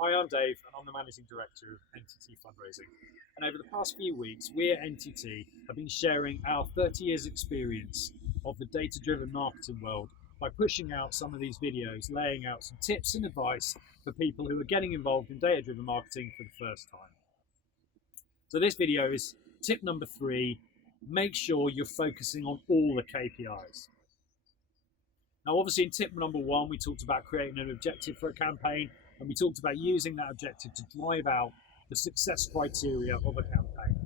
Hi, I'm Dave, and I'm the Managing Director of NTT Fundraising. And over the past few weeks, we at NTT have been sharing our 30 years experience of the data-driven marketing world by pushing out some of these videos, laying out some tips and advice for people who are getting involved in data-driven marketing for the first time. So this video is tip number 3, make sure you're focusing on all the KPIs. Now, obviously in tip number 1, we talked about creating an objective for a campaign, and we talked about using that objective to drive out the success criteria of a campaign.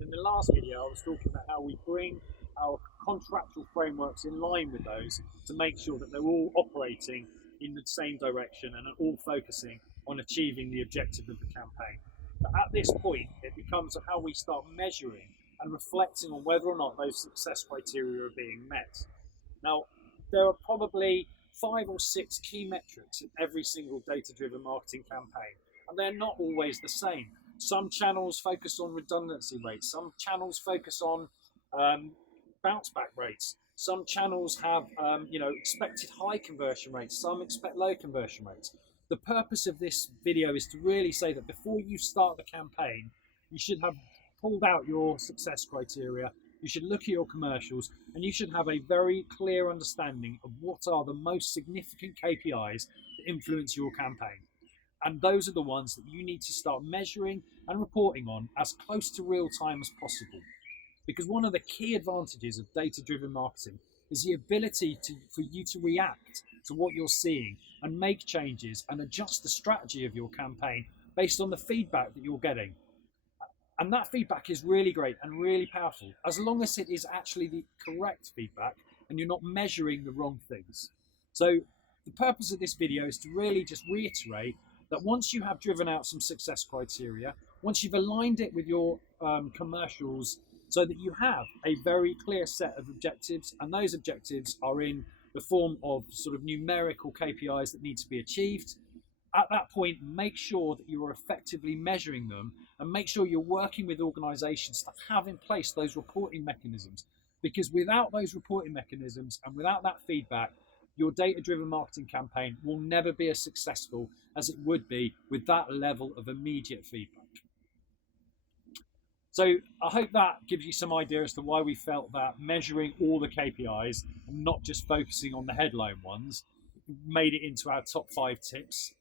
In the last video, I was talking about how we bring our contractual frameworks in line with those to make sure that they're all operating in the same direction and are all focusing on achieving the objective of the campaign. But at this point, it becomes how we start measuring and reflecting on whether or not those success criteria are being met. Now, there are probably 5 or 6 key metrics in every single data-driven marketing campaign, and they're not always the same. Some channels focus on redundancy rates, some channels focus on bounce back rates, some channels have expected high conversion rates, some expect low conversion rates. The purpose of this video is to really say that before you start the campaign, you should have pulled out your success criteria. You should look at your commercials, and you should have a very clear understanding of what are the most significant KPIs that influence your campaign. And those are the ones that you need to start measuring and reporting on as close to real time as possible. Because one of the key advantages of data-driven marketing is the ability for you to react to what you're seeing and make changes and adjust the strategy of your campaign based on the feedback that you're getting. And that feedback is really great and really powerful, as long as it is actually the correct feedback and you're not measuring the wrong things. So the purpose of this video is to really just reiterate that once you have driven out some success criteria, once you've aligned it with your commercials so that you have a very clear set of objectives, and those objectives are in the form of sort of numerical KPIs that need to be achieved, at that point, make sure that you are effectively measuring them, and make sure you're working with organizations that have in place those reporting mechanisms. Because without those reporting mechanisms and without that feedback, your data-driven marketing campaign will never be as successful as it would be with that level of immediate feedback. So I hope that gives you some idea as to why we felt that measuring all the KPIs and not just focusing on the headline ones made it into our top 5 tips.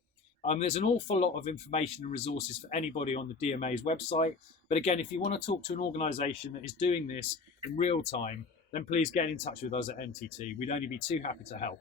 There's an awful lot of information and resources for anybody on the DMA's website. But again, if you want to talk to an organisation that is doing this in real time, then please get in touch with us at NTT. We'd only be too happy to help.